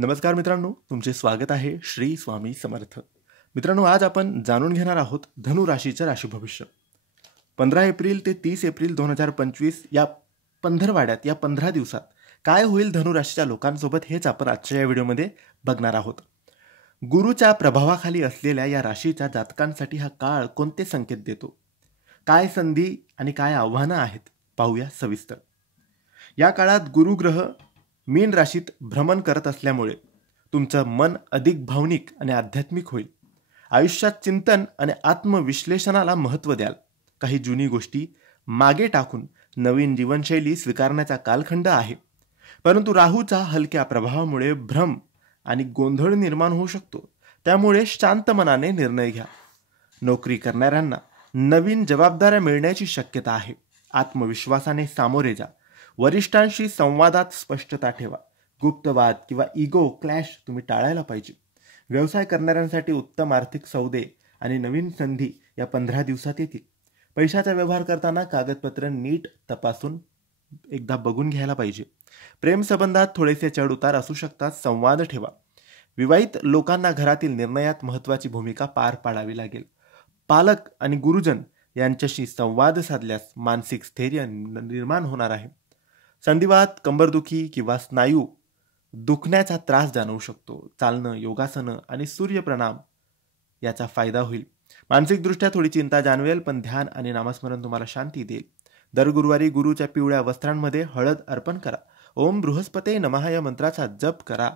नमस्कार मित्रांनो, तुमचे स्वागत आहे श्री स्वामी समर्थ. मित्रांनो, आज आपण जाणून घेणार आहोत धनु राशीचं राशी भविष्य. 15 एप्रिल ते 30 एप्रिल 2025 या पंधरवाड्यात, या 15 दिवसात काय होईल धनु राशीच्या लोकांसोबत, हेच आपण आजच्या या व्हिडिओमध्ये बघणार आहोत. गुरुच्या प्रभावाखाली असलेल्या या राशीच्या जातकांसाठी हा काळ कोणते संकेत देतो, काय संधी आणि काय आव्हानं आहेत, पाहूया सविस्तर. या काळात गुरुग्रह मीन राशीत भ्रमण करत असल्यामुळे तुमचं मन अधिक भावनिक आणि आध्यात्मिक होईल. आयुष्यात चिंतन आणि आत्मविश्लेषणाला महत्त्व द्याल. काही जुनी गोष्टी मागे टाकून नवीन जीवनशैली स्वीकारण्याचा कालखंड आहे. परंतु राहूचा हलक्या प्रभावामुळे भ्रम आणि गोंधळ निर्माण होऊ शकतो. त्यामुळे शांत मनाने निर्णय घ्या. नोकरी करणाऱ्यांना नवीन जबाबदाऱ्या मिळण्याची शक्यता आहे. आत्मविश्वासाने सामोरे जा. वरिष्ठांशी संवादात स्पष्टता ठेवा. गुप्तवाद किंवा इगो क्लॅश तुम्ही टाळायला पाहिजे. व्यवसाय करणाऱ्यांसाठी उत्तम आर्थिक सौदे आणि नवीन संधी या 15 दिवसात येतील. पैशाचा व्यवहार करताना कागदपत्र नीट तपासून एकदा बघून घ्यायला पाहिजे. प्रेमसंबंधात थोडेसे चढउतार असू शकतात. संवाद ठेवा. विवाहित लोकांना घरातील निर्णयात महत्त्वाची भूमिका पार पाडावी लागेल. पालक आणि गुरुजन यांच्याशी संवाद साधल्यास मानसिक स्थैर्य निर्माण होणार आहे. संधिवात, कंबरदुखी किंवा स्नायू दुखण्याचा त्रास जाणवू शकतो. चालणं, योगासनं आणि सूर्यप्रणाम याचा फायदा होईल. मानसिकदृष्ट्या थोडी चिंता जाणवेल, पण ध्यान आणि नामस्मरण तुम्हाला शांती देईल. दर गुरुवारी गुरुच्या पिवळ्या वस्त्रांमध्ये हळद अर्पण करा. ओम बृहस्पते नमः या मंत्राचा जप करा.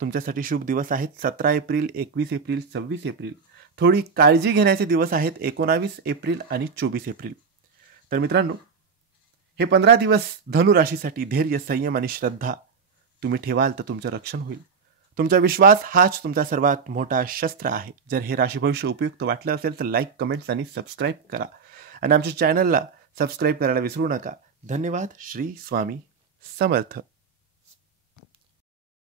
तुमच्यासाठी शुभ दिवस आहेत 17 एप्रिल, 21 एप्रिल, 26 एप्रिल. थोडी काळजी घेण्याचे दिवस आहेत 19 एप्रिल आणि 24 एप्रिल. तर मित्रांनो, हे 15 दिवस धनु राशीसाठी धैर्य, संयम आणि श्रद्धा तुम्ही ठेवाल तर तुमचं रक्षण होईल. तुमचा विश्वास हाच तुमचा सर्वात मोठा शस्त्र आहे. जर हे राशी भविष्य उपयुक्त वाटलं असेल तर लाईक, कमेंट्स आणि सबस्क्राईब करा. आणि आमच्या चॅनलला सबस्क्राईब करायला विसरू नका. धन्यवाद. श्री स्वामी समर्थ.